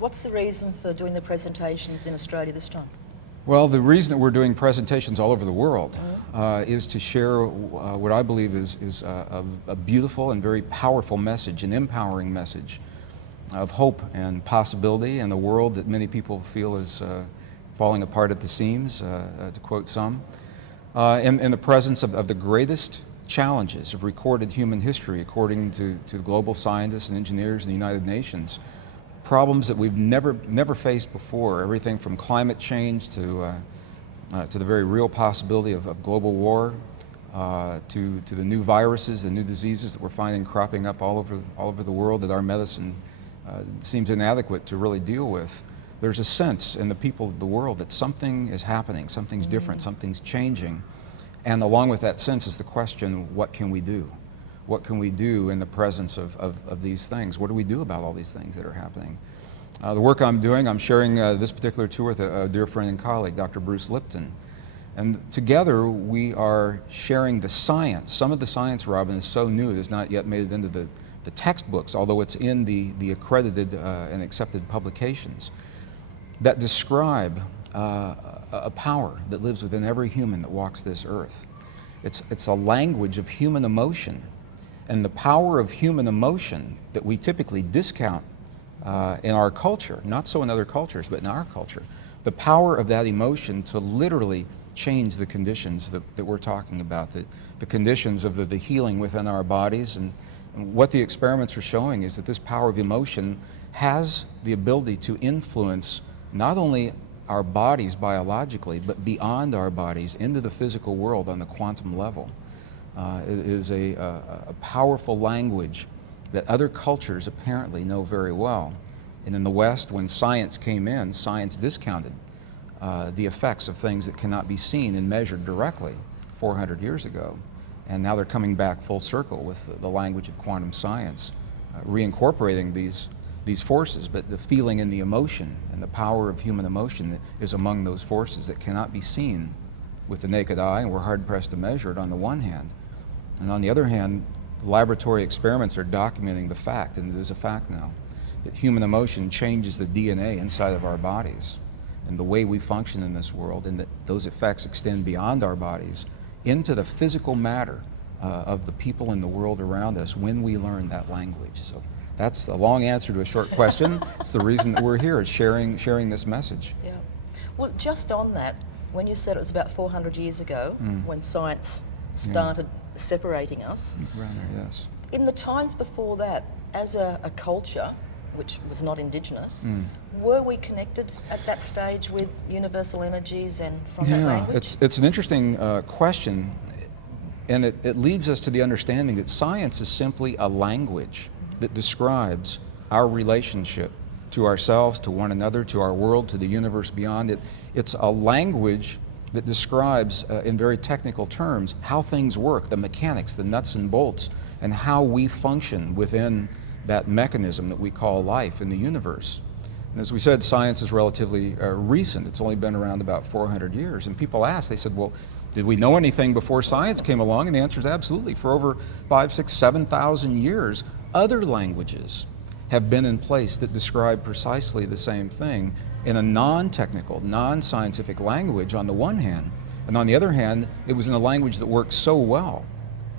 What's the reason for doing the presentations in Australia this time? Well, the reason that we're doing presentations all over the world is to share what I believe is a beautiful and very powerful message, an empowering message of hope and possibility in a world that many people feel is falling apart at the seams, to quote some, in the presence of the greatest challenges of recorded human history, according to global scientists and engineers in the United Nations. Problems that we've never faced before, everything from climate change to the very real possibility of global war, to the new viruses, the new diseases that we're finding cropping up all over the world that our medicine seems inadequate to really deal with. There's a sense in the people of the world that something is happening, something's different, something's changing. And along with that sense is the question, what can we do? What can we do in the presence of these things? What do we do about all these things that are happening? The work I'm doing, I'm sharing this particular tour with a dear friend and colleague, Dr. Bruce Lipton. And together we are sharing the science. Some of the science, Robyn, is so new it has not yet made it into the textbooks, although it's in the accredited and accepted publications, that describe a power that lives within every human that walks this earth. It's a language of human emotion, and the power of human emotion that we typically discount in our culture, not so in other cultures, but in our culture, the power of that emotion to literally change the conditions that we're talking about, the conditions of the healing within our bodies. And what the experiments are showing is that this power of emotion has the ability to influence not only our bodies biologically, but beyond our bodies into the physical world on the quantum level. It is a powerful language that other cultures apparently know very well. And in the West, when science came in, science discounted the effects of things that cannot be seen and measured directly 400 years ago. And now they're coming back full circle with the language of quantum science, reincorporating these forces, but the feeling and the emotion and the power of human emotion is among those forces that cannot be seen with the naked eye, and we're hard-pressed to measure it on the one hand. And on the other hand, laboratory experiments are documenting the fact, and it is a fact now, that human emotion changes the DNA inside of our bodies and the way we function in this world, and that those effects extend beyond our bodies into the physical matter of the people in the world around us when we learn that language. So that's a long answer to a short question. It's the reason that we're here, is sharing this message. Yeah. Well, just on that, when you said it was about 400 years ago when science started separating us. Around there, yes. In the times before that, as a culture, which was not indigenous, were we connected at that stage with universal energies and from that language? It's an interesting question, and it leads us to the understanding that science is simply a language that describes our relationship to ourselves, to one another, to our world, to the universe beyond it. It's a language that describes, in very technical terms, how things work, the mechanics, the nuts and bolts, and how we function within that mechanism that we call life in the universe. And as we said, science is relatively recent. It's only been around about 400 years. And people ask, they said, well, did we know anything before science came along? And the answer is absolutely. For over 5,000, 6,000, 7,000 years, other languages have been in place that describe precisely the same thing in a non-technical, non-scientific language on the one hand, and on the other hand, it was in a language that worked so well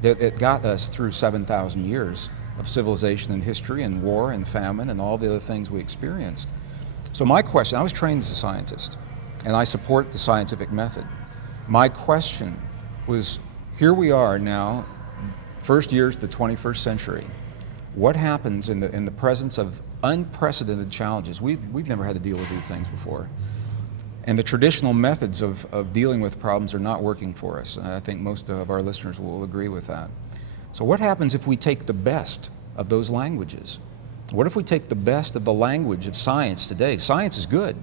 that it got us through 7,000 years of civilization and history and war and famine and all the other things we experienced. So my question, I was trained as a scientist, and I support the scientific method. My question was, here we are now, first years of the 21st century. What happens in the presence of unprecedented challenges? We've never had to deal with these things before. And the traditional methods of dealing with problems are not working for us. I think most of our listeners will agree with that. So what happens if we take the best of those languages? What if we take the best of the language of science today? Science is good.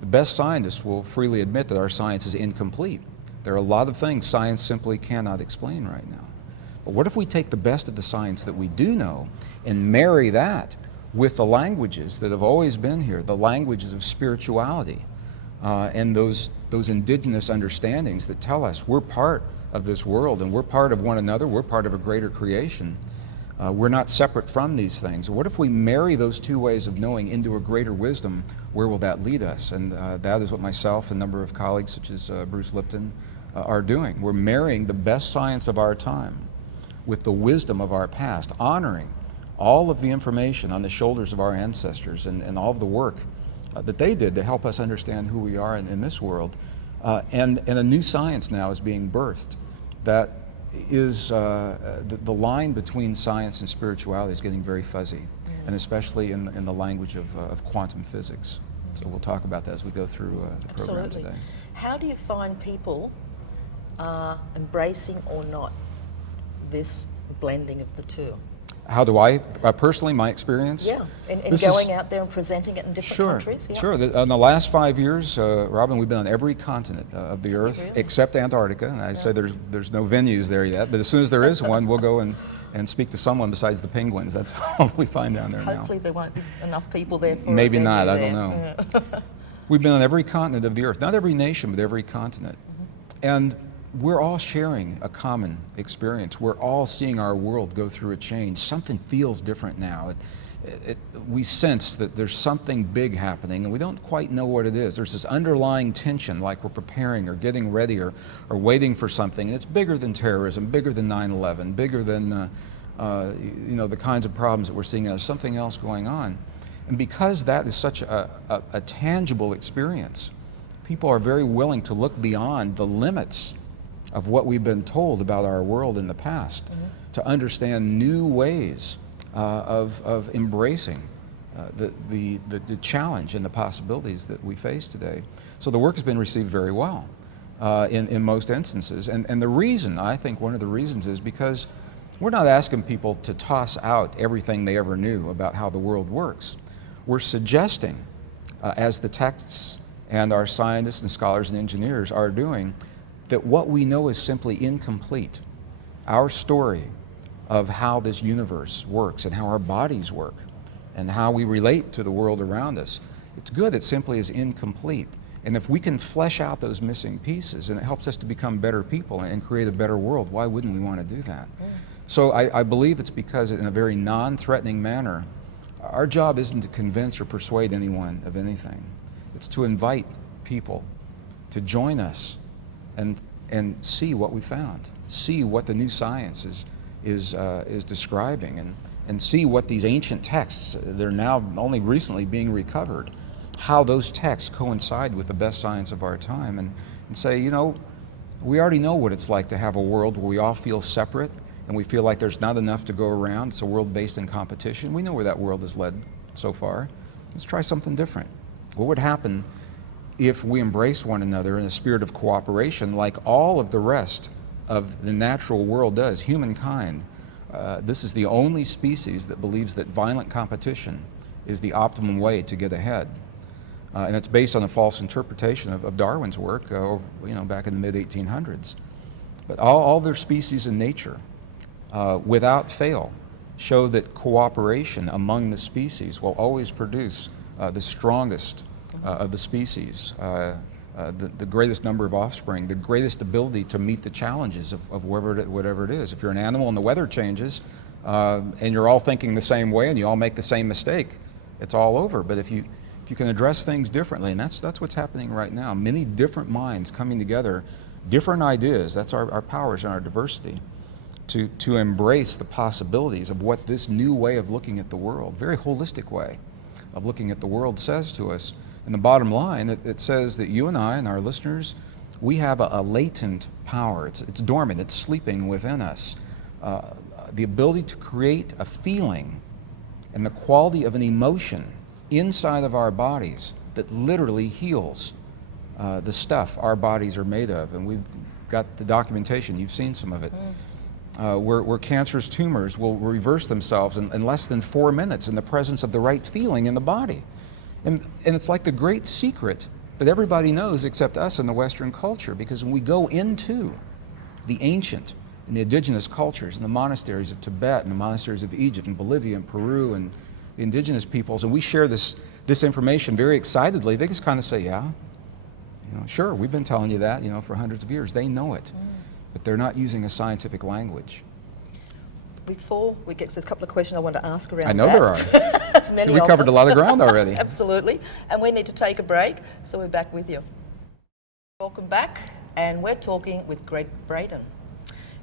The best scientists will freely admit that our science is incomplete. There are a lot of things science simply cannot explain right now. But what if we take the best of the science that we do know and marry that with the languages that have always been here, the languages of spirituality, and those indigenous understandings that tell us we're part of this world and we're part of one another, we're part of a greater creation. We're not separate from these things. What if we marry those two ways of knowing into a greater wisdom? Where will that lead us? And that is what myself and a number of colleagues, such as Bruce Lipton, are doing. We're marrying the best science of our time with the wisdom of our past, honoring all of the information on the shoulders of our ancestors and all of the work that they did to help us understand who we are in this world. And a new science now is being birthed that is the line between science and spirituality is getting very fuzzy, and especially in the language of quantum physics. So we'll talk about that as we go through the program today. How do you find people are embracing or not this blending of the two? How do I, personally, my experience? Yeah, and going out there and presenting it in different countries? Yeah. Sure. In the last 5 years, Robyn, we've been on every continent of the Earth, really? Except Antarctica. And I say there's no venues there yet, but as soon as there is one, we'll go and speak to someone besides the penguins. That's all we find down there now. Hopefully there won't be enough people there for Maybe a venue not, I there. don't know. We've been on every continent of the Earth, not every nation, but every continent. And we're all sharing a common experience. We're all seeing our world go through a change. Something feels different now. We sense that there's something big happening, and we don't quite know what it is. There's this underlying tension, like we're preparing or getting ready or waiting for something. And it's bigger than terrorism, bigger than 9/11, bigger than the kinds of problems that we're seeing. There's something else going on. And because that is such a tangible experience, people are very willing to look beyond the limits of what we've been told about our world in the past, to understand new ways of embracing the challenge and the possibilities that we face today. So the work has been received very well in most instances. And the reason, I think one of the reasons is because we're not asking people to toss out everything they ever knew about how the world works. We're suggesting, as the texts and our scientists and scholars and engineers are doing, that what we know is simply incomplete. Our story of how this universe works and how our bodies work and how we relate to the world around us, it's good, it simply is incomplete. And if we can flesh out those missing pieces and it helps us to become better people and create a better world, why wouldn't we want to do that? So I believe it's because in a very non-threatening manner, our job isn't to convince or persuade anyone of anything. It's to invite people to join us and see what we found, see what the new science is describing, and see what these ancient texts that are now only recently being recovered, how those texts coincide with the best science of our time, and say, we already know what it's like to have a world where we all feel separate and we feel like there's not enough to go around. It's a world based in competition. We know where that world has led so far. Let's try something different. What would happen if we embrace one another in a spirit of cooperation like all of the rest of the natural world does, humankind? This is the only species that believes that violent competition is the optimum way to get ahead. And it's based on a false interpretation of Darwin's work back in the mid-1800s. But all their species in nature, without fail, show that cooperation among the species will always produce the strongest of the species, the greatest number of offspring, the greatest ability to meet the challenges of whatever it is. If you're an animal and the weather changes, and you're all thinking the same way and you all make the same mistake, it's all over. But if you can address things differently, and that's what's happening right now, many different minds coming together, different ideas, that's our powers and our diversity, to embrace the possibilities of what this new way of looking at the world, very holistic way of looking at the world, says to us. And the bottom line, it says that you and I and our listeners, we have a latent power. It's dormant, it's sleeping within us. The ability to create a feeling and the quality of an emotion inside of our bodies that literally heals the stuff our bodies are made of. And we've got the documentation, you've seen some of it, where cancerous tumors will reverse themselves in less than 4 minutes in the presence of the right feeling in the body. And it's like the great secret that everybody knows except us in the Western culture, because when we go into the ancient and the indigenous cultures and the monasteries of Tibet and the monasteries of Egypt and Bolivia and Peru and the indigenous peoples, and we share this information very excitedly, they just kind of say, yeah, sure, we've been telling you that, for hundreds of years. They know it, but they're not using a scientific language. Before we get, there's a couple of questions I want to ask around I know that. there are. There's many We of covered a them. lot of ground already. Absolutely. And we need to take a break, so we're back with you. Welcome back, and we're talking with Gregg Braden.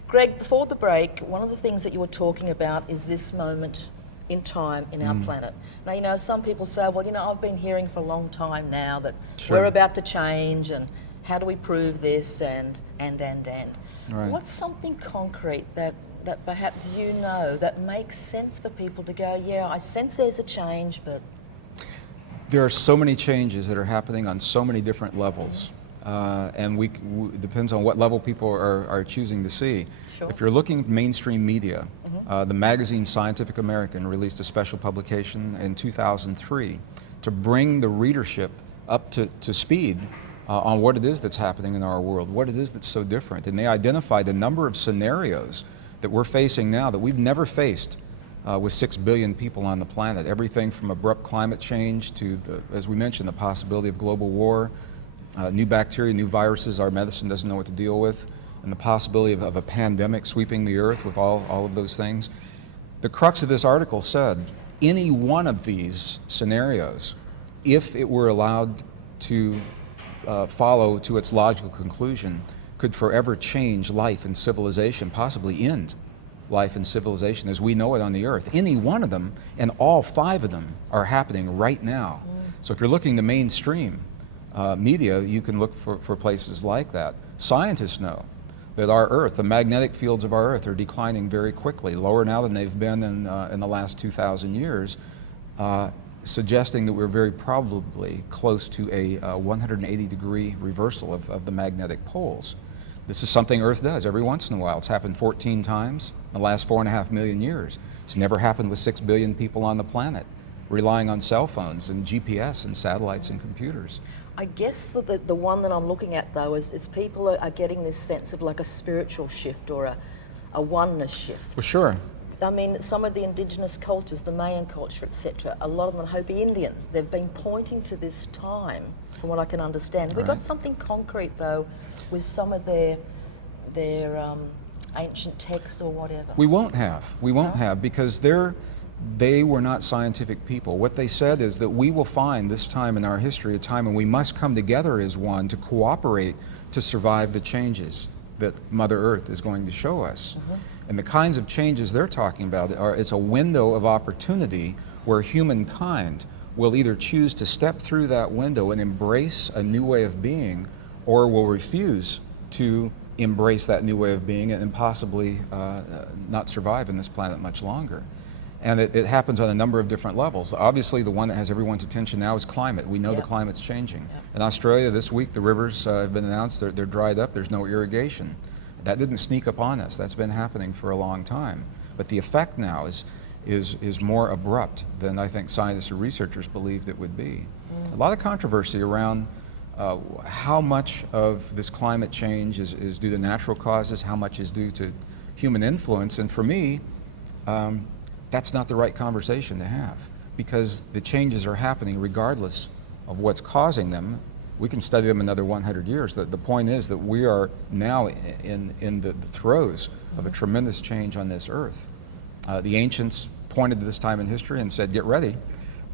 Gregg, before the break, one of the things that you were talking about is this moment in time in our planet. Now, you know, some people say, well, you know, I've been hearing for a long time now that we're about to change, and how do we prove this, and. Right. What's something concrete that perhaps you know that makes sense for people to go, yeah, I sense there's a change, but... There are so many changes that are happening on so many different levels, and depends on what level people are choosing to see. Sure. If you're looking at mainstream media, the magazine Scientific American released a special publication in 2003 to bring the readership up to speed on what it is that's happening in our world, what it is that's so different. And they identified a number of scenarios that we're facing now that we've never faced with 6 billion people on the planet. Everything from abrupt climate change to, as we mentioned, the possibility of global war, new bacteria, new viruses our medicine doesn't know what to deal with, and the possibility of a pandemic sweeping the earth with all of those things. The crux of this article said, any one of these scenarios, if it were allowed to follow to its logical conclusion, could forever change life and civilization, possibly end life and civilization as we know it on the earth. Any one of them, and all 5 of them, are happening right now. So if you're looking to mainstream media, you can look for places like that. Scientists know that our Earth, the magnetic fields of our Earth, are declining very quickly, lower now than they've been in the last 2,000 years, suggesting that we're very probably close to a 180-degree reversal of the magnetic poles. This is something Earth does every once in a while. It's happened 14 times in the last 4.5 million years. It's never happened with 6 billion people on the planet, relying on cell phones and GPS and satellites and computers. I guess the one that I'm looking at, though, is people are getting this sense of like a spiritual shift or a oneness shift. For sure. I mean, some of the indigenous cultures, the Mayan culture, etc., a lot of them, the Hopi Indians, they've been pointing to this time, from what I can understand. We've got something concrete, though, with some of their ancient texts or whatever. We won't have, because they were not scientific people. What they said is that we will find this time in our history a time when we must come together as one to cooperate to survive the changes that Mother Earth is going to show us. And the kinds of changes they're talking about it's a window of opportunity where humankind will either choose to step through that window and embrace a new way of being, or will refuse to embrace that new way of being and possibly not survive in this planet much longer. And it happens on a number of different levels. Obviously, the one that has everyone's attention now is climate. We know the climate's changing. In Australia this week, the rivers have been announced, they're dried up, there's no irrigation. That didn't sneak upon us. That's been happening for a long time. But the effect now is more abrupt than I think scientists or researchers believed it would be. A lot of controversy around how much of this climate change is due to natural causes, how much is due to human influence. And for me, that's not the right conversation to have, because the changes are happening regardless of what's causing them. We can study them another 100 years. The point is that we are now in the throes of a tremendous change on this earth. The ancients pointed to this time in history and said, get ready.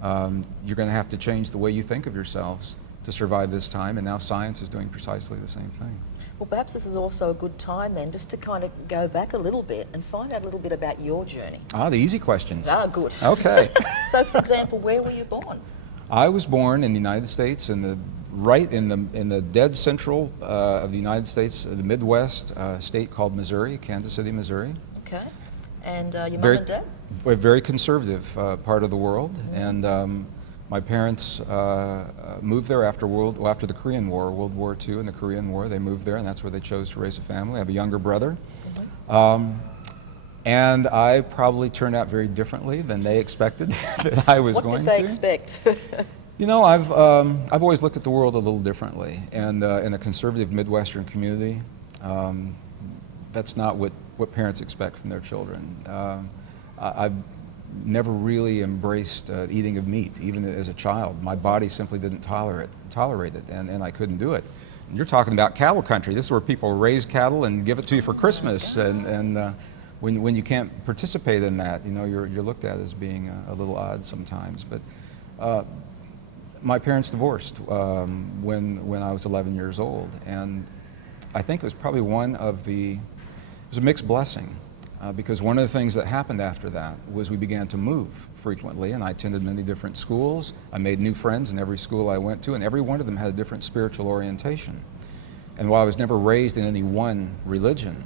You're going to have to change the way you think of yourselves to survive this time, and now science is doing precisely the same thing. Well, perhaps this is also a good time then just to kind of go back a little bit and find out a little bit about your journey. The easy questions. Good. Okay. So, for example, where were you born? I was born in the United States, right in the dead central of the United States, the Midwest state called Missouri, Kansas City, Missouri. Okay. And your mum and dad? A very conservative part of the world, and my parents moved there after the Korean War, World War II and the Korean War. They moved there, and that's where they chose to raise a family. I have a younger brother. And I probably turned out very differently than they expected that I was going to. What did they expect? You know, I've always looked at the world a little differently, and in a conservative Midwestern community, that's not what parents expect from their children. I've never really embraced eating of meat, even as a child. My body simply didn't tolerate it, and I couldn't do it. And you're talking about cattle country. This is where people raise cattle and give it to you for Christmas, and when you can't participate in that, you know, you're looked at as being a little odd sometimes. But my parents divorced when I was 11 years old, and I think it was probably it was a mixed blessing. Because one of the things that happened after that was we began to move frequently, and I attended many different schools. I made new friends in every school I went to, and every one of them had a different spiritual orientation. And while I was never raised in any one religion,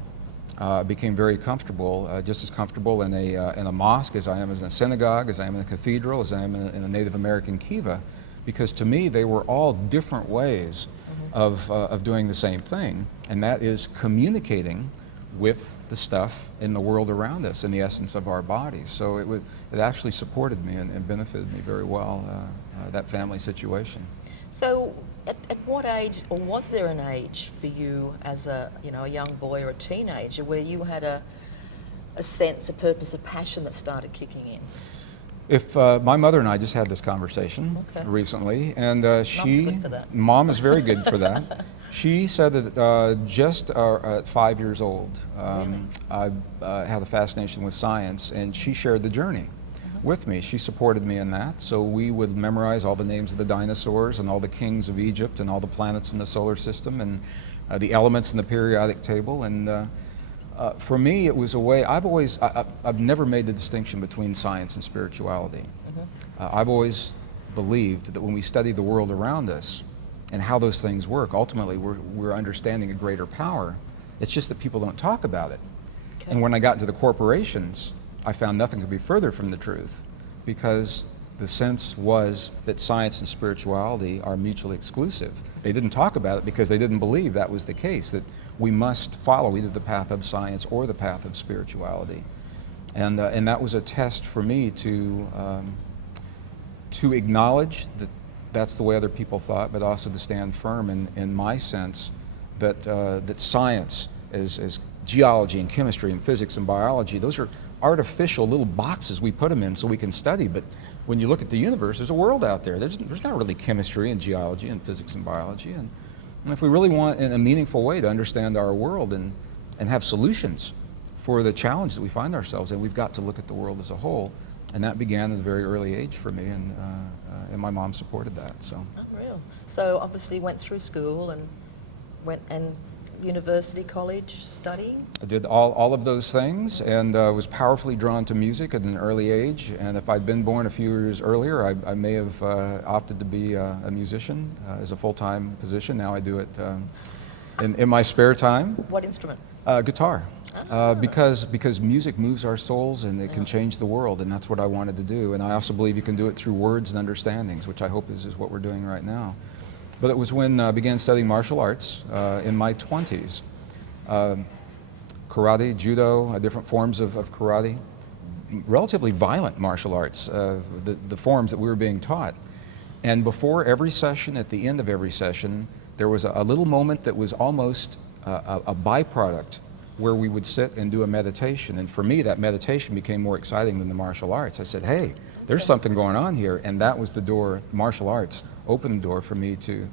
I became very comfortable, just as comfortable in a mosque as I am in a synagogue, as I am in a cathedral, as I am in a Native American kiva, because to me they were all different ways of doing the same thing, and that is communicating with the stuff in the world around us, in the essence of our bodies. So it actually supported me and benefited me very well, that family situation. So at what age, or was there an age for you as a young boy or a teenager where you had a sense, a purpose, a passion that started kicking in? If my mother and I just had this conversation recently, and Good for that. Mom is very good for that. She said that just at 5 years old, I had a fascination with science, and she shared the journey with me. She supported me in that. So we would memorize all the names of the dinosaurs and all the kings of Egypt and all the planets in the solar system and the elements in the periodic table. And for me, it was a way. I've never made the distinction between science and spirituality. I've always believed that when we study the world around us and how those things work, ultimately we're understanding a greater power. It's just that people don't talk about it. Okay. And when I got into the corporations, I found nothing could be further from the truth, because the sense was that science and spirituality are mutually exclusive. They didn't talk about it because they didn't believe that was the case, that we must follow either the path of science or the path of spirituality. And that was a test for me to acknowledge that that's the way other people thought, but also to stand firm in my sense that science, as geology and chemistry and physics and biology, those are artificial little boxes we put them in so we can study. But when you look at the universe, there's a world out there. There's not really chemistry and geology and physics and biology. And if we really want, in a meaningful way, to understand our world and have solutions for the challenge that we find ourselves in, we've got to look at the world as a whole. And that began at a very early age for me, and my mom supported that. So. Unreal. So obviously went through school and went and university, college, studying? I did all of those things, and was powerfully drawn to music at an early age. And if I'd been born a few years earlier, I may have opted to be a musician as a full-time position. Now I do it in my spare time. What instrument? Guitar. Because music moves our souls, and it can change the world, and that's what I wanted to do. And I also believe you can do it through words and understandings, which I hope is what we're doing right now. But it was when I began studying martial arts in my 20s. Karate, judo, different forms of karate, relatively violent martial arts, the forms that we were being taught. And before every session, at the end of every session, there was a little moment that was almost a byproduct where we would sit and do a meditation. And for me, that meditation became more exciting than the martial arts. I said, hey, there's something going on here. And that was the door. Martial arts opened the door for me to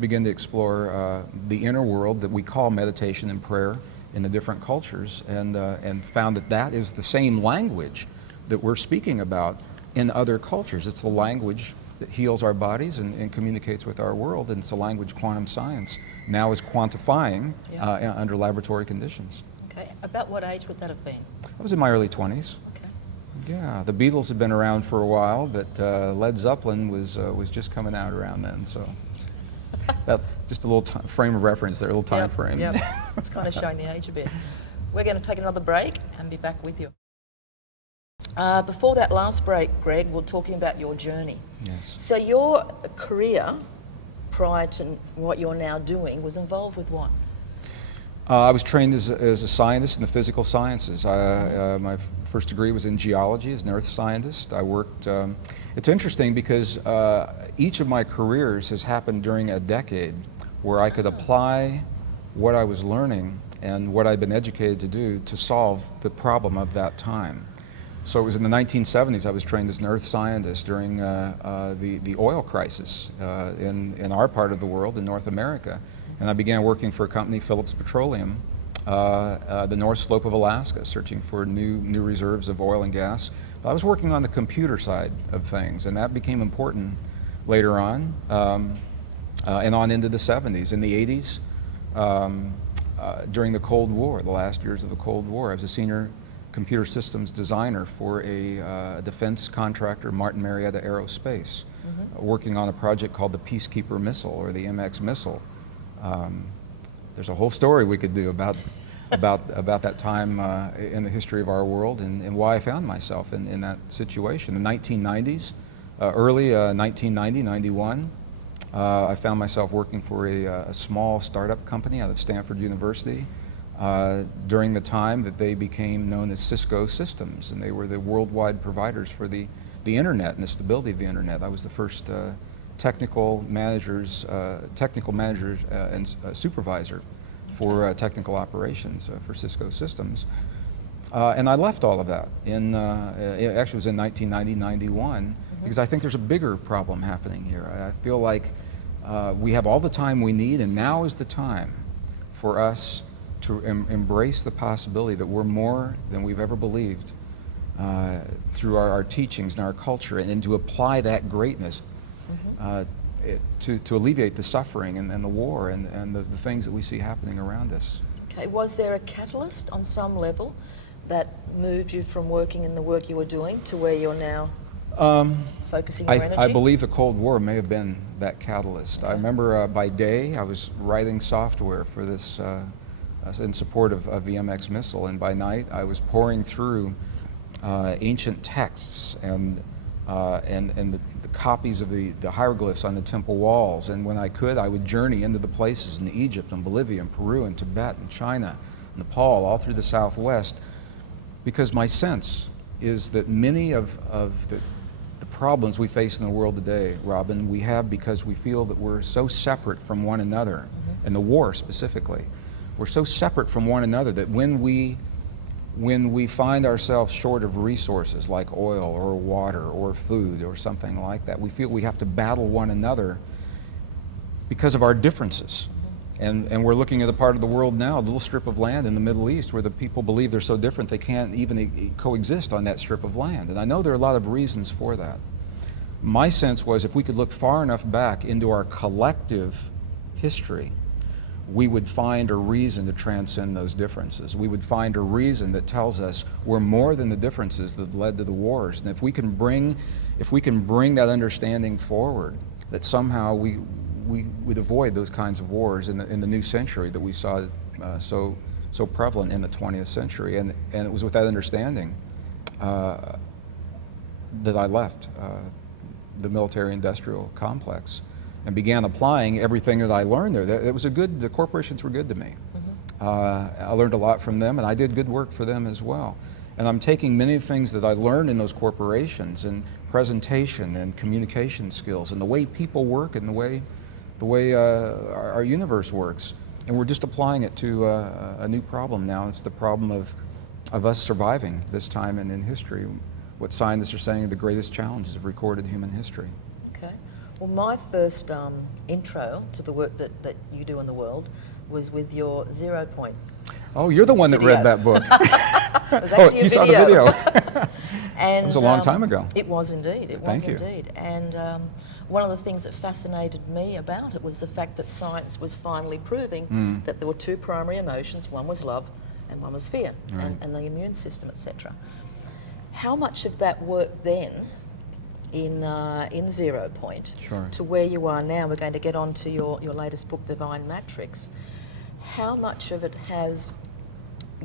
begin to explore the inner world that we call meditation and prayer in the different cultures, and found that is the same language that we're speaking about in other cultures. It's the language that heals our bodies and communicates with our world, and it's a language quantum science now is quantifying under laboratory conditions. Okay. About what age would that have been? I was in my early 20s. Okay. Yeah, the Beatles had been around for a while, but Led Zeppelin was just coming out around then, so that just a little frame of reference there, a little time frame. Yeah, it's kind of showing the age a bit. We're going to take another break and be back with you. Before that last break, Gregg, we're talking about your journey. Yes. So your career, prior to what you're now doing, was involved with what? I was trained as a scientist in the physical sciences. My first degree was in geology as an earth scientist. I worked, it's interesting because each of my careers has happened during a decade where I could apply what I was learning and what I'd been educated to do to solve the problem of that time. So it was in the 1970s I was trained as an earth scientist during the oil crisis in our part of the world, in North America. And I began working for a company, Phillips Petroleum, the North Slope of Alaska, searching for new reserves of oil and gas. But I was working on the computer side of things, and that became important later on, and on into the 70s. In the 80s, during the Cold War, the last years of the Cold War, I was a senior computer systems designer for a defense contractor, Martin Marietta Aerospace, working on a project called the Peacekeeper Missile, or the MX missile. There's a whole story we could do about that time in the history of our world, and why I found myself in that situation. The 1990s, early 1990, 91, I found myself working for a small startup company out of Stanford University during the time that they became known as Cisco Systems, and they were the worldwide providers for the internet and the stability of the internet. I was the first technical managers and supervisor for technical operations for Cisco Systems. And I left all of that it actually was in 1990, 91, because I think there's a bigger problem happening here. I feel like we have all the time we need, and now is the time for us to embrace the possibility that we're more than we've ever believed through our teachings and our culture, and to apply that greatness to alleviate the suffering and the war and the things that we see happening around us. Okay, was there a catalyst on some level that moved you from working in the work you were doing to where you're now focusing your energy? I believe the Cold War may have been that catalyst. I remember by day I was writing software for this in support of the MX missile, and by night I was pouring through ancient texts and the copies of the hieroglyphs on the temple walls, and when I could, I would journey into the places in Egypt and Bolivia and Peru and Tibet and China, Nepal, all through the Southwest, because my sense is that many of the problems we face in the world today, Robyn, we have because we feel that we're so separate from one another, and the war specifically. We're so separate from one another that when we find ourselves short of resources like oil or water or food or something like that, we feel we have to battle one another because of our differences. And we're looking at a part of the world now, a little strip of land in the Middle East, where the people believe they're so different they can't even coexist on that strip of land. And I know there are a lot of reasons for that. My sense was if we could look far enough back into our collective history, we would find a reason to transcend those differences. We would find a reason that tells us we're more than the differences that led to the wars. And if we can bring that understanding forward, that somehow we would avoid those kinds of wars in the new century that we saw so prevalent in the 20th century. And it was with that understanding that I left the military-industrial complex and began applying everything that I learned there. The corporations were good to me. I learned a lot from them, and I did good work for them as well. And I'm taking many things that I learned in those corporations, and presentation and communication skills, and the way people work, and the way our universe works, and we're just applying it to a new problem now. It's the problem of us surviving this time and in history. What scientists are saying are the greatest challenges of recorded human history. Okay. Well, my first intro to the work that you do in the world was with your 0 Point. Oh, you're the one that read that book. It was actually you saw the video. And, it was a long time ago. It was indeed. Thank you. And one of the things that fascinated me about it was the fact that science was finally proving that there were two primary emotions. One was love and one was fear, right. and the immune system, etc. How much of that work then in 0 Point Sure. to where you are now, we're going to get on to your latest book, Divine Matrix, how much of it has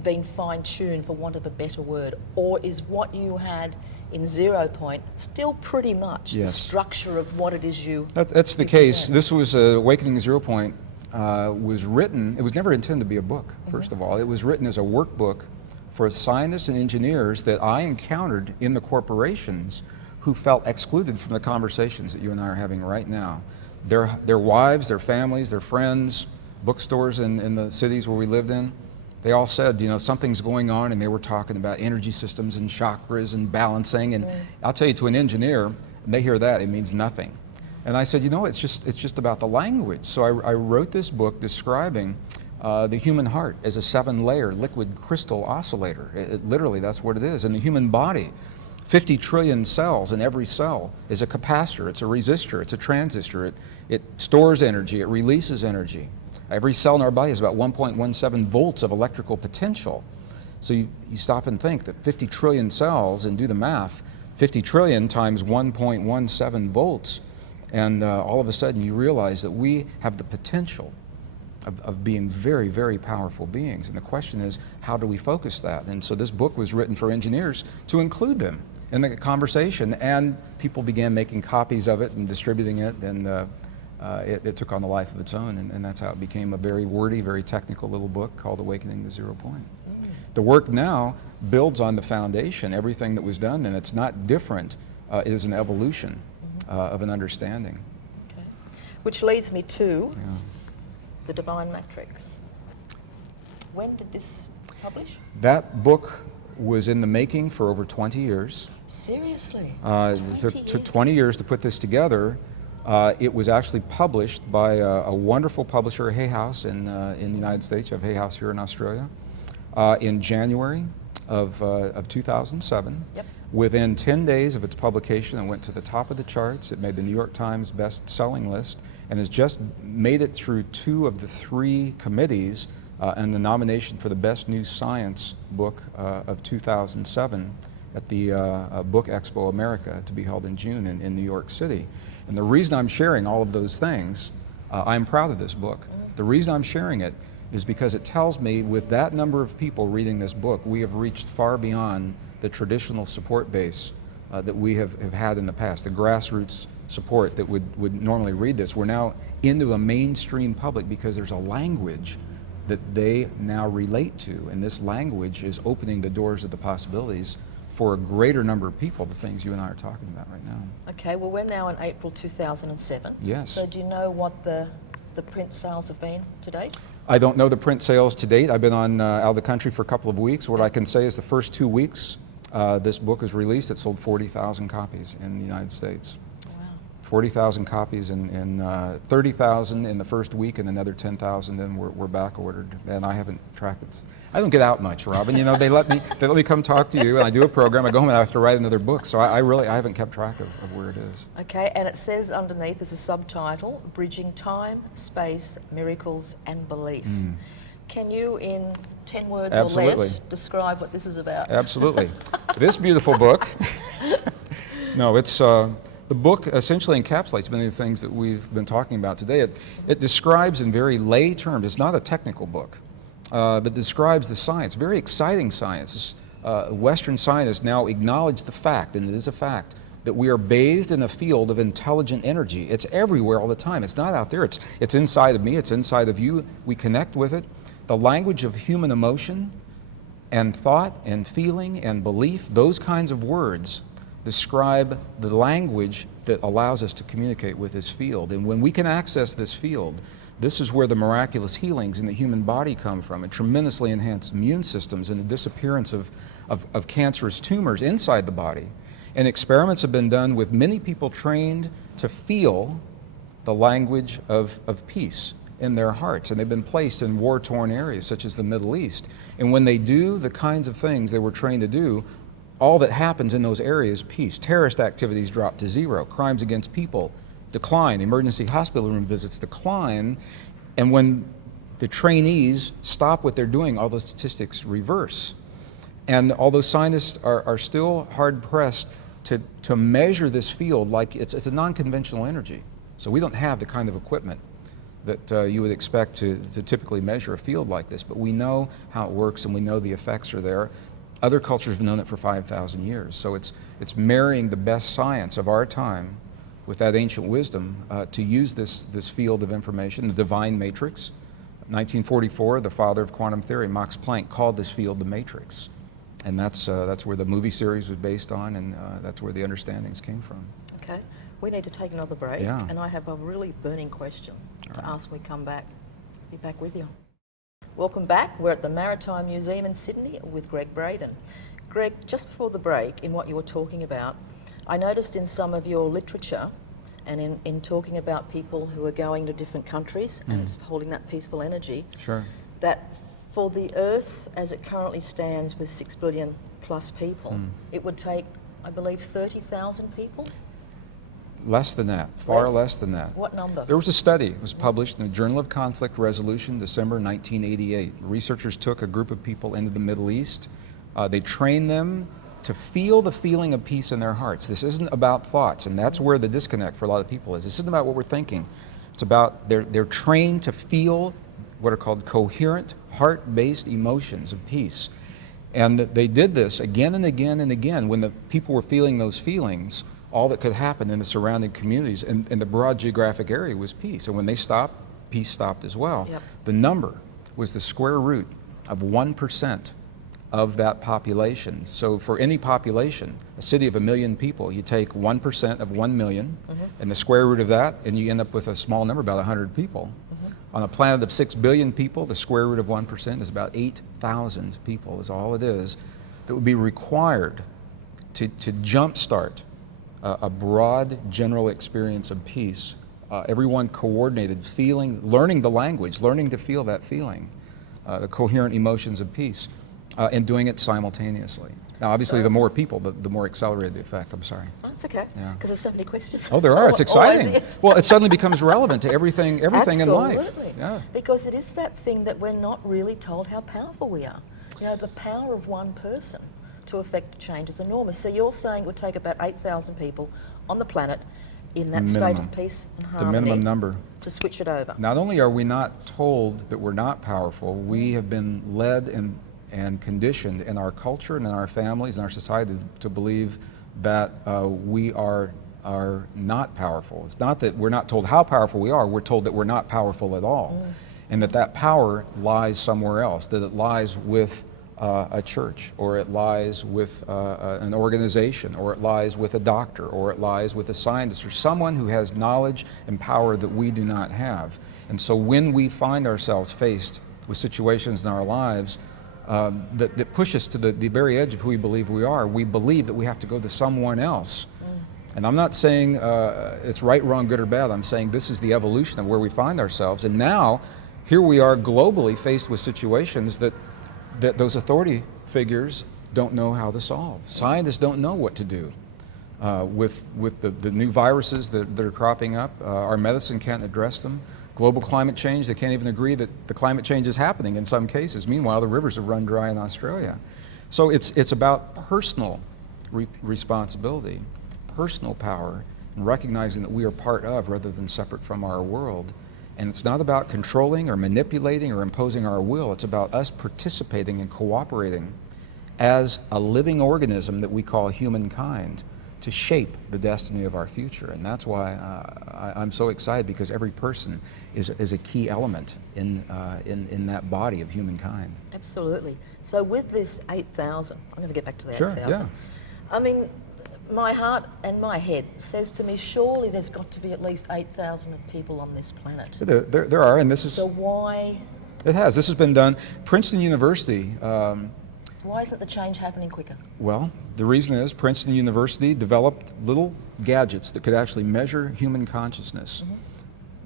been fine-tuned, for want of a better word, or is what you had in 0 Point still pretty much the structure of what it is you... That's the case. This was Awakening 0 Point was written, it was never intended to be a book, first of all. It was written as a workbook for scientists and engineers that I encountered in the corporations who felt excluded from the conversations that you and I are having right now. Their wives, their families, their friends, bookstores in the cities where we lived in, they all said, you know, something's going on, and they were talking about energy systems and chakras and balancing, and I'll tell you, to an engineer, and they hear that, it means nothing. And I said, you know, it's just about the language. So I wrote this book describing the human heart as a 7-layer liquid crystal oscillator. Literally, that's what it is. And the human body, 50 trillion cells, and every cell is a capacitor, it's a resistor, it's a transistor. It stores energy, it releases energy. Every cell in our body is about 1.17 volts of electrical potential. So you stop and think that 50 trillion cells, and do the math, 50 trillion times 1.17 volts, and all of a sudden you realize that we have the potential of being very, very powerful beings. And the question is, how do we focus that? And so this book was written for engineers to include them in the conversation, and people began making copies of it and distributing it, and it took on a life of its own, and that's how it became a very wordy, very technical little book called Awakening the 0 Point. The work now builds on the foundation, everything that was done, and it's not different. It is an evolution of an understanding. Okay. Which leads me to the Divine Matrix. When did this publish? That book was in the making for over 20 years. Seriously? It took 20 years to put this together. It was actually published by a wonderful publisher, Hay House, in the United States. You have Hay House here in Australia. In January of 2007. Yep. Within 10 days of its publication, it went to the top of the charts. It made the New York Times best-selling list, and has just made it through 2 of the 3 committees and the nomination for the Best New Science book of 2007 at the Book Expo America, to be held in June in New York City. And the reason I'm sharing all of those things, I'm proud of this book. The reason I'm sharing it is because it tells me, with that number of people reading this book, we have reached far beyond the traditional support base that we have had in the past, the grassroots support that would normally read this. We're now into a mainstream public because there's a language that they now relate to, and this language is opening the doors of the possibilities for a greater number of people, the things you and I are talking about right now. Okay, well, we're now in April 2007. Yes. So do you know what the print sales have been to date? I don't know the print sales to date. I've been out of the country for a couple of weeks. What I can say is the first 2 weeks this book was released, it sold 40,000 copies in the United States. Wow. 40,000 copies and 30,000 in the first week, and another 10,000 then were back ordered. And I haven't tracked it. I don't get out much, Robyn. You know, they let me come talk to you, and I do a program. I go home and I have to write another book. So I haven't kept track of where it is. Okay, and it says underneath, there's a subtitle, Bridging Time, Space, Miracles and Belief. Can you, in 10 words Absolutely. or less, describe what this is about? Absolutely. This beautiful book, no, it's the book essentially encapsulates many of the things that we've been talking about today. It describes in very lay terms, it's not a technical book, but describes the science, very exciting science. Western scientists now acknowledge the fact, and it is a fact, that we are bathed in a field of intelligent energy. It's everywhere all the time. It's not out there. It's inside of me. It's inside of you. We connect with it. The language of human emotion and thought and feeling and belief, those kinds of words describe the language that allows us to communicate with this field. And when we can access this field, this is where the miraculous healings in the human body come from, and tremendously enhanced immune systems and the disappearance of cancerous tumors inside the body. And experiments have been done with many people trained to feel the language of peace in their hearts, and they've been placed in war-torn areas such as the Middle East. And when they do the kinds of things they were trained to do, all that happens in those areas, peace. Terrorist activities drop to 0, crimes against people decline, emergency hospital room visits decline, and when the trainees stop what they're doing, all those statistics reverse. And although scientists are still hard-pressed to measure this field, like it's a non-conventional energy. So we don't have the kind of equipment that you would expect to typically measure a field like this, but we know how it works and we know the effects are there. Other cultures have known it for 5,000 years. So it's marrying the best science of our time with that ancient wisdom to use this field of information, the divine matrix. 1944, the father of quantum theory, Max Planck, called this field the matrix. And that's where the movie series was based on, and that's where the understandings came from. Okay, we need to take another break, Yeah. and I have a really burning question to ask when we come back. Be back with you. Welcome back. We're at the Maritime Museum in Sydney with Gregg Braden. Gregg, just before the break, in what you were talking about, I noticed in some of your literature and in talking about people who are going to different countries and just holding that peaceful energy, Sure. that for the Earth as it currently stands with 6 billion plus people, it would take, I believe, 30,000 people? Less than that, far Less? less than that. What number? There was a study, it was published in the Journal of Conflict Resolution, December 1988. Researchers took a group of people into the Middle East. They trained them to feel the feeling of peace in their hearts. This isn't about thoughts, and that's where the disconnect for a lot of people is. This isn't about what we're thinking. It's about, they're trained to feel what are called coherent, heart-based emotions of peace. And they did this again and again and again. When the people were feeling those feelings, all that could happen in the surrounding communities and the broad geographic area was peace. And when they stopped, peace stopped as well. Yep. The number was the square root of 1% of that population. So for any population, a city of 1 million people, you take 1% of 1 million and the square root of that, and you end up with a small number, about 100 people. On a planet of 6 billion people, the square root of 1% is about 8,000 people, is all it is, that would be required to jumpstart a broad general experience of peace. Everyone coordinated, feeling, learning the language, learning to feel that feeling, the coherent emotions of peace, and doing it simultaneously. Now, obviously, the more people, the more accelerated the effect. I'm sorry. That's okay, Yeah. because there's so many questions. Oh, there are. It's exciting. Always is. Well, it suddenly becomes relevant to everything in life. Absolutely. Yeah. Because it is that thing that we're not really told how powerful we are. You know, the power of one person to affect change is enormous. So you're saying it would take about 8,000 people on the planet in that state Minimum. of peace and The harmony minimum number. to switch it over. Not only are we not told that we're not powerful, we have been led and conditioned in our culture and in our families and our society to believe that we are not powerful. It's not that we're not told how powerful we are, we're told that we're not powerful at all. And that power lies somewhere else, that it lies with a church, or it lies with an organization, or it lies with a doctor, or it lies with a scientist, or someone who has knowledge and power that we do not have. And so when we find ourselves faced with situations in our lives that push us to the very edge of who we believe we are, we believe that we have to go to someone else. And I'm not saying it's right, wrong, good, or bad. I'm saying this is the evolution of where we find ourselves. And now, here we are globally faced with situations that those authority figures don't know how to solve. Scientists don't know what to do with the new viruses that are cropping up. Our medicine can't address them. Global climate change, they can't even agree that the climate change is happening in some cases. Meanwhile, the rivers have run dry in Australia. So it's about personal responsibility, personal power, and recognizing that we are part of rather than separate from our world. And it's not about controlling or manipulating or imposing our will. It's about us participating and cooperating as a living organism that we call humankind to shape the destiny of our future. And that's why I'm so excited, because every person is a key element in that body of humankind. Absolutely. So with this 8,000, I'm going to get back to the Sure, 8,000. yeah. I mean, my heart and my head says to me, surely there's got to be at least 8,000 people on this planet. There are, and this is... So why It has. This has been done. Princeton University... why isn't the change happening quicker? Well, the reason is Princeton University developed little gadgets that could actually measure human consciousness.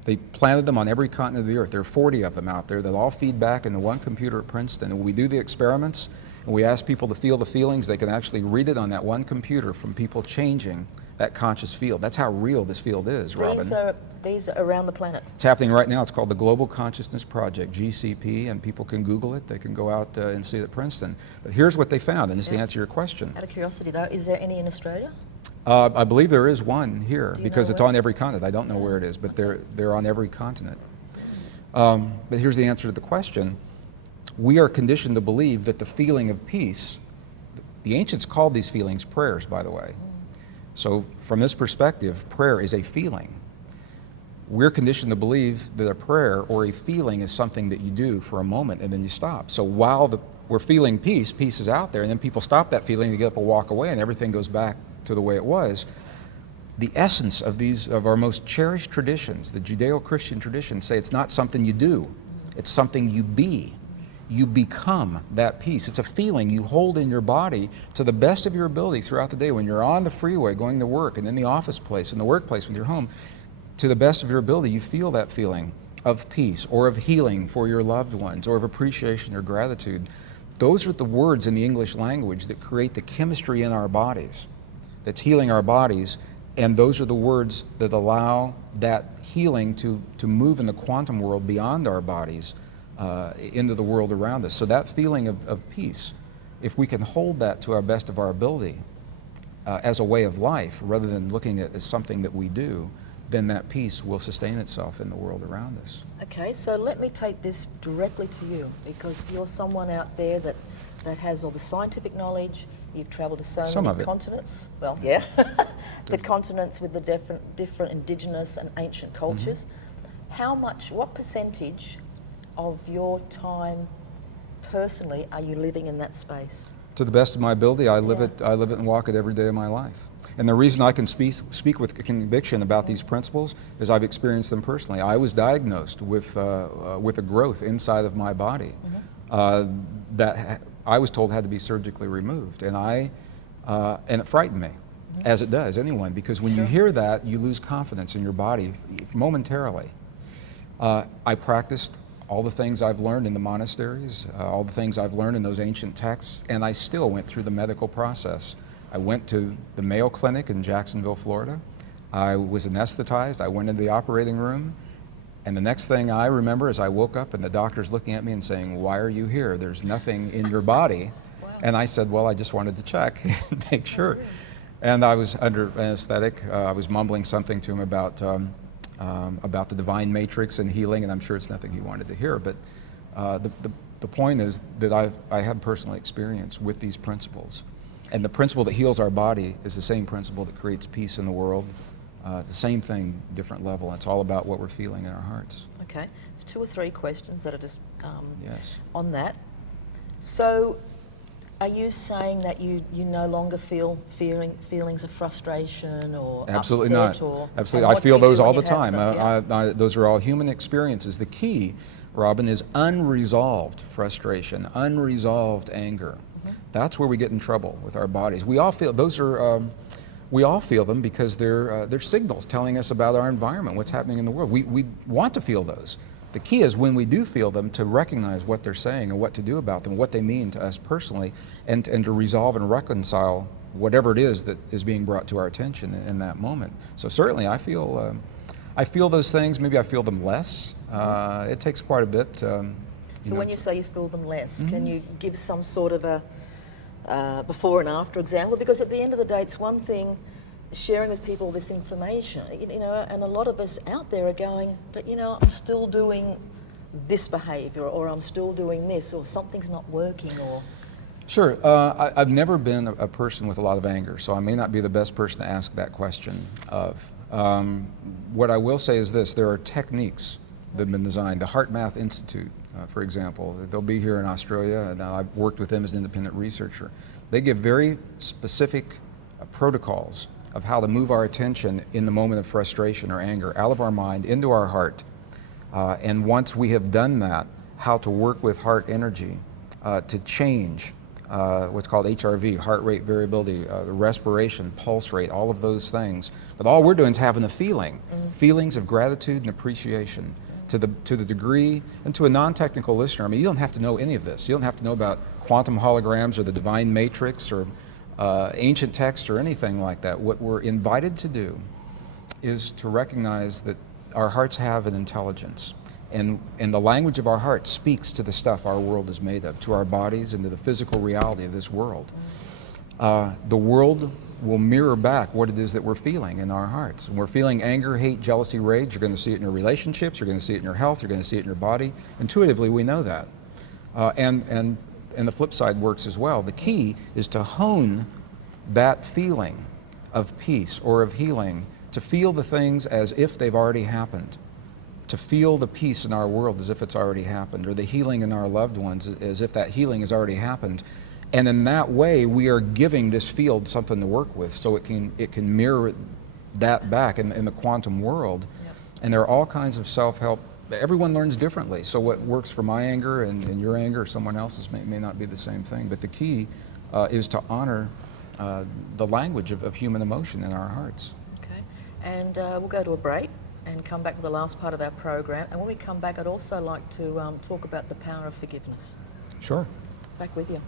They planted them on every continent of the earth. There are 40 of them out there that all feed back into one computer at Princeton. And when we do the experiments and we ask people to feel the feelings, they can actually read it on that one computer from people changing that conscious field. That's how real this field is, Robyn. These are around the planet. It's happening right now. It's called the Global Consciousness Project, GCP, and people can Google it. They can go out and see it at Princeton. But here's what they found, and this is to answer your question. Out of curiosity though, is there any in Australia? I believe there is one here, Do you because know it's where? on every continent. I don't know where it is, but they're on every continent. But here's the answer to the question. We are conditioned to believe that the feeling of peace, the ancients called these feelings prayers, by the way. So from this perspective, prayer is a feeling. We're conditioned to believe that a prayer or a feeling is something that you do for a moment and then you stop. So while we're feeling peace, peace is out there, and then people stop that feeling, you get up and walk away, and everything goes back to the way it was. The essence of our most cherished traditions, the Judeo-Christian traditions, say it's not something you do, it's something you be. You become that peace. It's a feeling you hold in your body to the best of your ability throughout the day. When you're on the freeway going to work, and in the office place, in the workplace, when you're home, to the best of your ability, you feel that feeling. of peace or of healing for your loved ones or of appreciation or gratitude, those are the words in the English language that create the chemistry in our bodies, that's healing our bodies, and those are the words that allow that healing to move in the quantum world beyond our bodies into the world around us. So that feeling of peace, if we can hold that to our best of our ability as a way of life rather than looking at it as something that we do, then that peace will sustain itself in the world around us. Okay, so let me take this directly to you, because you're someone out there that has all the scientific knowledge. You've travelled to so Some many of it. continents. Well, yeah, the continents with the different indigenous and ancient cultures. What percentage of your time personally are you living in that space? To the best of my ability, I live Yeah. it. I live it and walk it every day of my life. And the reason I can speak with conviction about these principles is I've experienced them personally. I was diagnosed with a growth inside of my body that I was told had to be surgically removed, and it frightened me, as it does anyone, because when you hear that, you lose confidence in your body momentarily. I practiced all the things I've learned in the monasteries, all the things I've learned in those ancient texts, and I still went through the medical process. I went to the Mayo Clinic in Jacksonville, Florida. I was anesthetized. I went into the operating room, and the next thing I remember is I woke up and the doctor's looking at me and saying, "Why are you here? There's nothing in your body." Wow. And I said, "Well, I just wanted to check and make sure." And I was under anesthetic. I was mumbling something to him about the divine matrix and healing, and I'm sure it's nothing he wanted to hear. But the point is that I have personal experience with these principles. And the principle that heals our body is the same principle that creates peace in the world. The same thing, different level. It's all about what we're feeling in our hearts. Okay, it's 2 or 3 questions that are just Yes. on that. So, are you saying that you no longer feel feelings of frustration or Absolutely upset? not. Or, Absolutely, and I what feel do you those do all when the you have time. them? Yeah. Those are all human experiences. The key, Robyn, is unresolved frustration, unresolved anger. That's where we get in trouble with our bodies. We all feel those are. We all feel them because they're signals telling us about our environment, what's happening in the world. We want to feel those. The key is when we do feel them to recognize what they're saying and what to do about them, what they mean to us personally, and to resolve and reconcile whatever it is that is being brought to our attention in that moment. So certainly I feel those things. Maybe I feel them less. It takes quite a bit. So when you say you feel them less, can you give some sort of a before and after example? Because at the end of the day, it's one thing sharing with people this information, and a lot of us out there are going, but I'm still doing this behaviour, or I'm still doing this, or something's not working, or... Sure. I've never been a person with a lot of anger, so I may not be the best person to ask that question of. What I will say is this: there are techniques that have been designed. The Heart Math Institute, for example, they'll be here in Australia, and I've worked with them as an independent researcher. They give very specific protocols of how to move our attention in the moment of frustration or anger out of our mind into our heart. And once we have done that, how to work with heart energy to change what's called HRV, heart rate variability, the respiration, pulse rate, all of those things. But all we're doing is having a feelings of gratitude and appreciation. To the degree, and to a non-technical listener, I mean, you don't have to know any of this. You don't have to know about quantum holograms or the divine matrix or ancient text or anything like that. What we're invited to do is to recognize that our hearts have an intelligence, and the language of our heart speaks to the stuff our world is made of, to our bodies and to the physical reality of this world. The world will mirror back what it is that we're feeling in our hearts. When we're feeling anger, hate, jealousy, rage, you're going to see it in your relationships, you're going to see it in your health, you're going to see it in your body. Intuitively, we know that. And the flip side works as well. The key is to hone that feeling of peace or of healing, to feel the things as if they've already happened, to feel the peace in our world as if it's already happened, or the healing in our loved ones as if that healing has already happened. And in that way, we are giving this field something to work with, so it can mirror that back in the quantum world. Yep. And there are all kinds of self-help. Everyone learns differently, so what works for my anger and your anger or someone else's may not be the same thing. But the key is to honor the language of human emotion in our hearts. Okay, and we'll go to a break. and come back to the last part of our program. And when we come back, I'd also like to talk about the power of forgiveness. Sure. Back with you.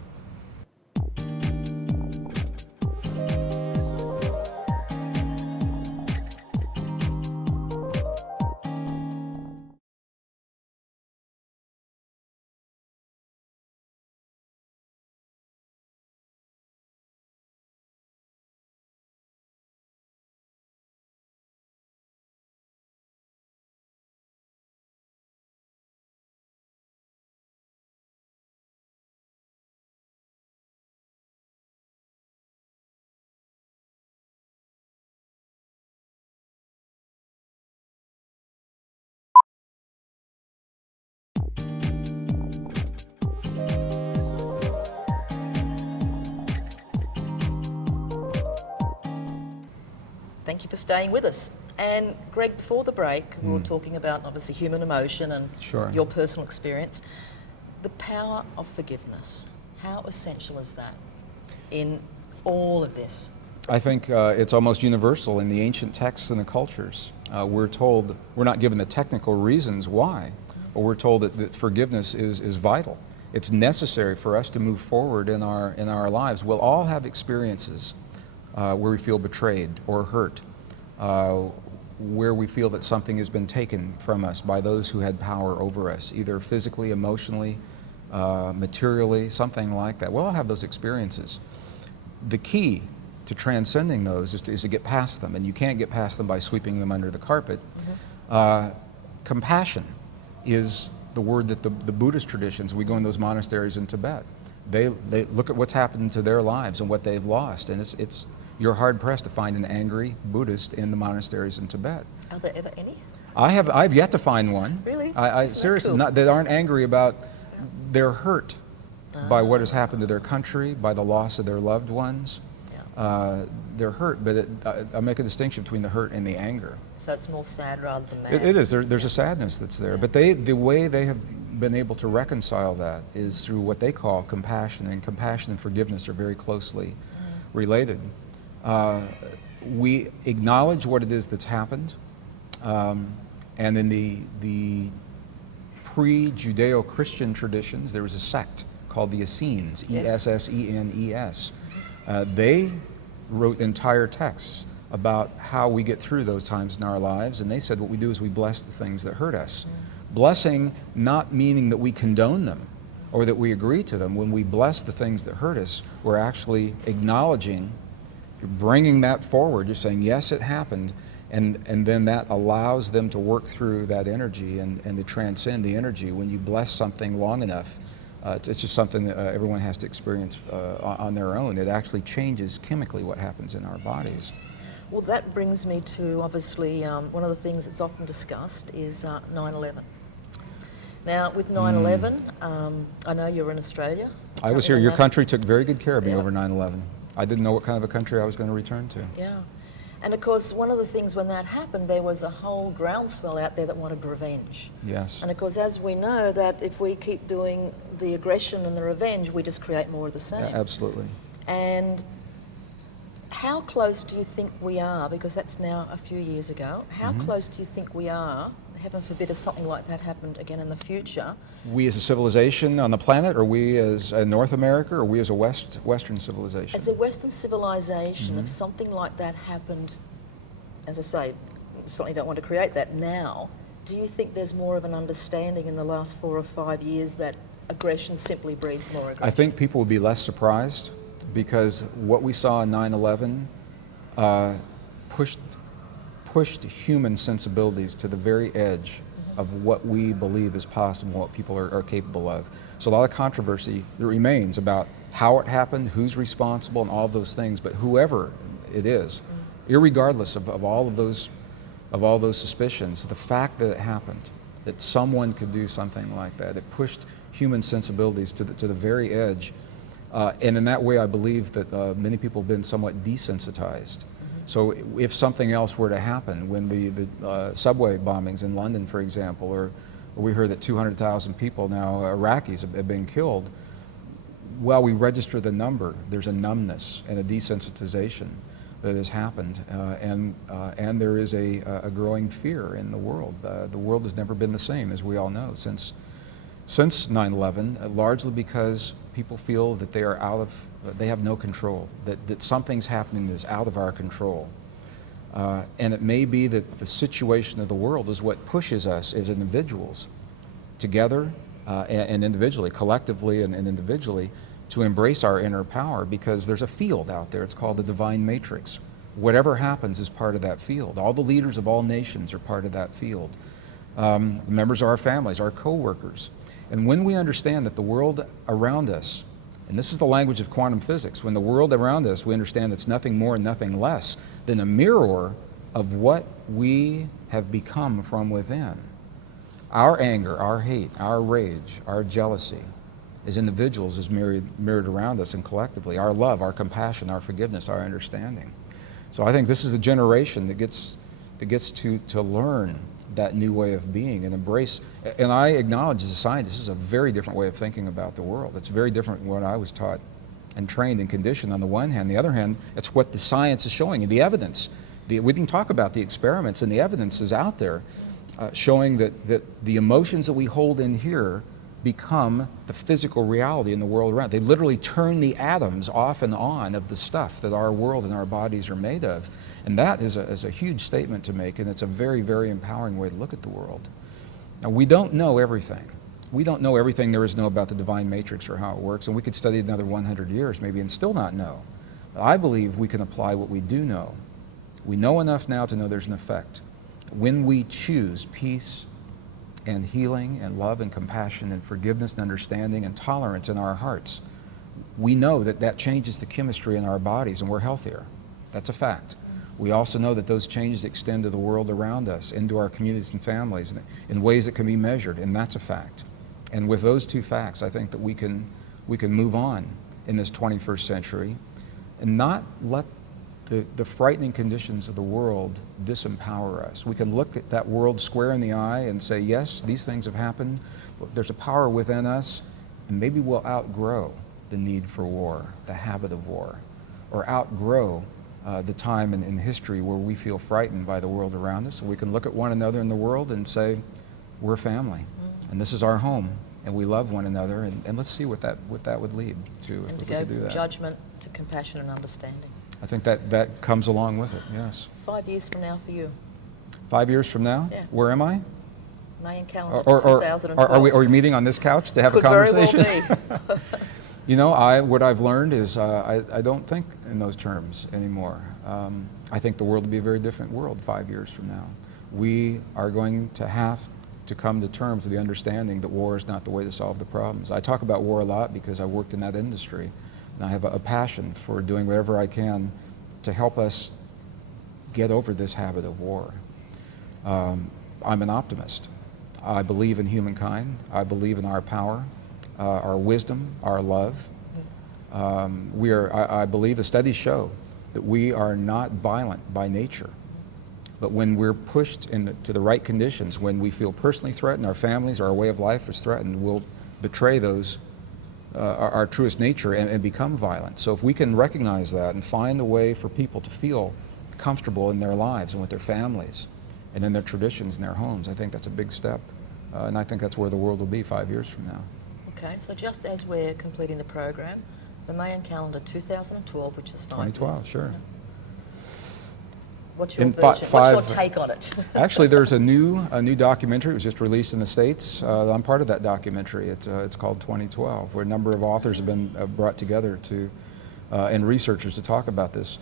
Thank you for staying with us. And Greg, before the break, we were talking about obviously human emotion and Sure. your personal experience. The power of forgiveness. How essential is that in all of this? I think it's almost universal in the ancient texts and the cultures. We're told, we're not given the technical reasons why, but we're told that forgiveness is vital. It's necessary for us to move forward in our lives. We'll all have experiences where we feel betrayed or hurt, where we feel that something has been taken from us by those who had power over us, either physically, emotionally, materially, something like that. We'll all have those experiences. The key to transcending those is to get past them, and you can't get past them by sweeping them under the carpet. Compassion is the word that the Buddhist traditions, we go in those monasteries in Tibet, they look at what's happened to their lives and what they've lost, and it's you're hard pressed to find an angry Buddhist in the monasteries in Tibet. Are there ever any? I've yet to find one. Really? I Isn't that seriously, cool? not, that aren't angry about, they're hurt by what has happened to their country, by the loss of their loved ones. They're hurt, but I make a distinction between the hurt and the anger. So it's more sad rather than mad. It is. There's a sadness that's there, but the way they have been able to reconcile that is through what they call compassion, and compassion and forgiveness are very closely related. We acknowledge what it is that's happened, and in the pre-Judeo-Christian traditions, there was a sect called the Essenes, E-S-S-E-N-E-S. They wrote entire texts about how we get through those times in our lives, and they said what we do is we bless the things that hurt us. Blessing not meaning that we condone them or that we agree to them. When we bless the things that hurt us, we're actually acknowledging, you're bringing that forward, you're saying, yes, it happened, and then that allows them to work through that energy and to transcend the energy. When you bless something long enough, it's just something that everyone has to experience on their own. It actually changes chemically what happens in our bodies. Well, that brings me to, obviously, one of the things that's often discussed is 9/11. Now, with 9/11, I know you're in Australia. I was here. Your that. country took very good care of me Yeah. over 9/11. I didn't know what kind of a country I was going to return to. Yeah. And of course, one of the things when that happened, there was a whole groundswell out there that wanted revenge. Yes. And of course, as we know, that if we keep doing the aggression and the revenge, we just create more of the same. Absolutely. And how close do you think we are, because that's now a few years ago, how close do you think we are, heaven forbid if something like that happened again in the future? We as a civilization on the planet, or we as North America, or we as a Western civilization? As a Western civilization, if something like that happened, as I say, certainly don't want to create that now, do you think there's more of an understanding in the last 4 or 5 years that aggression simply breeds more aggression? I think people would be less surprised, because what we saw in 9/11 pushed human sensibilities to the very edge of what we believe is possible, what people are capable of. So a lot of controversy that remains about how it happened, who's responsible, and all of those things. But whoever it is, irregardless of all of those suspicions, the fact that it happened, that someone could do something like that, it pushed human sensibilities to the very edge. And in that way, I believe that many people have been somewhat desensitized. So if something else were to happen, when the subway bombings in London, for example, or we heard that 200,000 people now, Iraqis, have been killed, while we register the number, there's a numbness and a desensitization. that has happened, and there is a growing fear in the world. The world has never been the same, as we all know, since 9/11, largely because people feel that they have no control, that something's happening that's out of our control. And it may be that the situation of the world is what pushes us as individuals, together and individually, collectively and individually, to embrace our inner power, because there's a field out there. It's called the divine matrix. Whatever happens is part of that field. All the leaders of all nations are part of that field. Members of our families, our co-workers. And when we understand that the world around us, and this is the language of quantum physics, when the world around us, we understand it's nothing more and nothing less than a mirror of what we have become from within. Our anger, our hate, our rage, our jealousy, as individuals, is mirrored around us, and collectively, our love, our compassion, our forgiveness, our understanding. So I think this is the generation that gets to learn that new way of being and embrace. And I acknowledge, as a scientist, this is a very different way of thinking about the world. It's very different from what I was taught and trained and conditioned on the one hand. On the other hand, it's what the science is showing, and the evidence. We didn't talk about the experiments, and the evidence is out there showing that the emotions that we hold in here become the physical reality in the world around. They literally turn the atoms off and on of the stuff that our world and our bodies are made of. And that is a huge statement to make, and it's a very, very empowering way to look at the world. Now, we don't know everything. We don't know everything there is to know about the divine matrix or how it works, and we could study another 100 years maybe and still not know. But I believe we can apply what we do know. We know enough now to know there's an effect. When we choose peace and healing and love and compassion and forgiveness and understanding and tolerance in our hearts, we know that changes the chemistry in our bodies and we're healthier. That's a fact. We also know that those changes extend to the world around us, into our communities and families in ways that can be measured, and that's a fact. And with those two facts, I think that we can move on in this 21st century and not let the frightening conditions of the world disempower us. We can look at that world square in the eye and say, yes, these things have happened, but there's a power within us, and maybe we'll outgrow the need for war, the habit of war, or outgrow the time in history where we feel frightened by the world around us. So we can look at one another in the world and say, we're family, and this is our home, and we love one another, and let's see what that would lead to if we could do that. From judgment to compassion and understanding. I think that comes along with it, yes. 5 years from now for you. 5 years from now? Yeah. Where am I? Mayan calendar 2012. Are we meeting on this couch to have a conversation? Could very well be. You know, what I've learned is I don't think in those terms anymore. I think the world will be a very different world 5 years from now. We are going to have to come to terms with the understanding that war is not the way to solve the problems. I talk about war a lot because I worked in that industry, and I have a passion for doing whatever I can to help us get over this habit of war. I'm an optimist. I believe in humankind. I believe in our power, our wisdom, our love. I believe the studies show that we are not violent by nature. But when we're pushed to the right conditions, when we feel personally threatened, our families, our way of life is threatened, we'll betray our truest nature and become violent. So if we can recognize that and find a way for people to feel comfortable in their lives and with their families and in their traditions and their homes, I think that's a big step. And I think that's where the world will be 5 years from now. Okay, so just as we're completing the program, the Mayan calendar 2012, which is 5 2012, years. sure. What's your version? What's your take on it? Actually, there's a new documentary. It was just released in the States. I'm part of that documentary. It's called 2012, where a number of authors have been brought together and researchers to talk about this.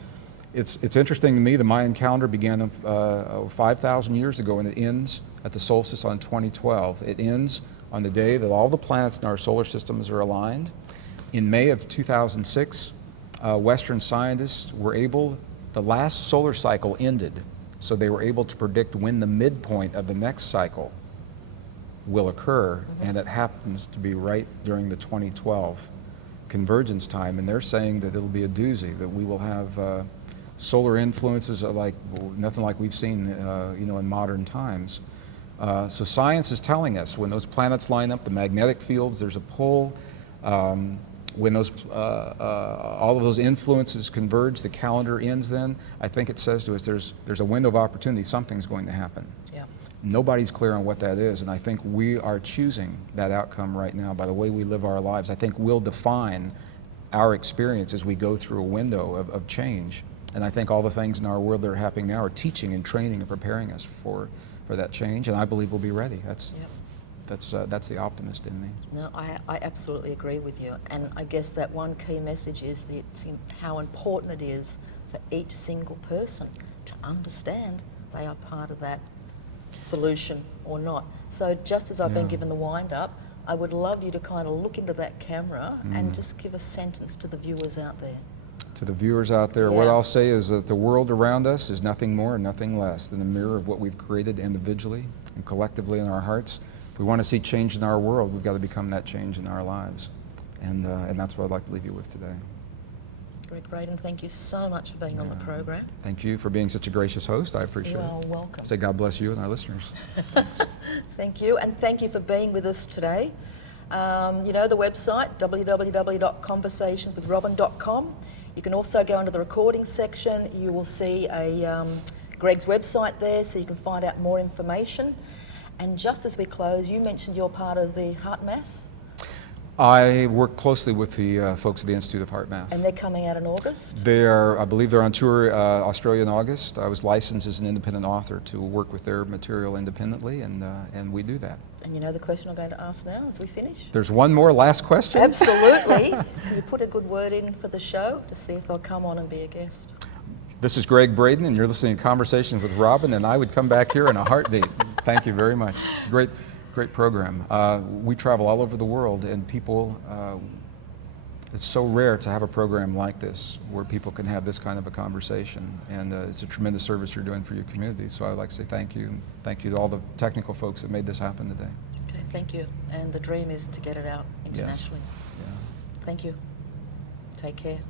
It's interesting to me. The Mayan calendar began 5,000 years ago, and it ends at the solstice on 2012. It ends on the day that all the planets in our solar systems are aligned. In May of 2006, Western scientists were able. The last solar cycle ended, so they were able to predict when the midpoint of the next cycle will occur, and it happens to be right during the 2012 convergence time, and they're saying that it'll be a doozy, that we will have solar influences nothing like we've seen in modern times. So science is telling us when those planets line up, the magnetic fields, there's a pull. when those all of those influences converge, the calendar ends. Then I think it says to us, there's a window of opportunity. Something's going to happen. Yeah. Nobody's clear on what that is, and I think we are choosing that outcome right now by the way we live our lives. I think we'll define our experience as we go through a window of change. And I think all the things in our world that are happening now are teaching and training and preparing us for that change, and I believe we'll be ready. That's the optimist in me. No, I absolutely agree with you. And I guess that one key message is how important it is for each single person to understand they are part of that solution or not. So just as I've been given the wind up, I would love you to kind of look into that camera and just give a sentence to the viewers out there. To the viewers out there, what I'll say is that the world around us is nothing more and nothing less than a mirror of what we've created individually and collectively in our hearts. If we want to see change in our world, we've got to become that change in our lives. And that's what I'd like to leave you with today. Greg Braden, thank you so much for being on the program. Thank you for being such a gracious host. I appreciate it. You are welcome. Say God bless you and our listeners. Thank you, and thank you for being with us today. You know the website, www.conversationswithrobyn.com. You can also go into the recording section. You will see Greg's website there, so you can find out more information. And just as we close, you mentioned you're part of the Heart Math. I work closely with the folks at the Institute of Heart Math. And they're coming out in August? I believe they're on tour Australia in August. I was licensed as an independent author to work with their material independently, and we do that. And you know the question I'm going to ask now as we finish? There's one more last question? Absolutely. Can you put a good word in for the show to see if they'll come on and be a guest? This is Gregg Braden, and you're listening to Conversations with Robyn, and I would come back here in a heartbeat. Thank you very much. It's a great program. We travel all over the world, and people, it's so rare to have a program like this where people can have this kind of a conversation, and it's a tremendous service you're doing for your community. So I'd like to say thank you, and thank you to all the technical folks that made this happen today. Okay, thank you. And the dream is to get it out internationally. Yes. Yeah. Thank you. Take care.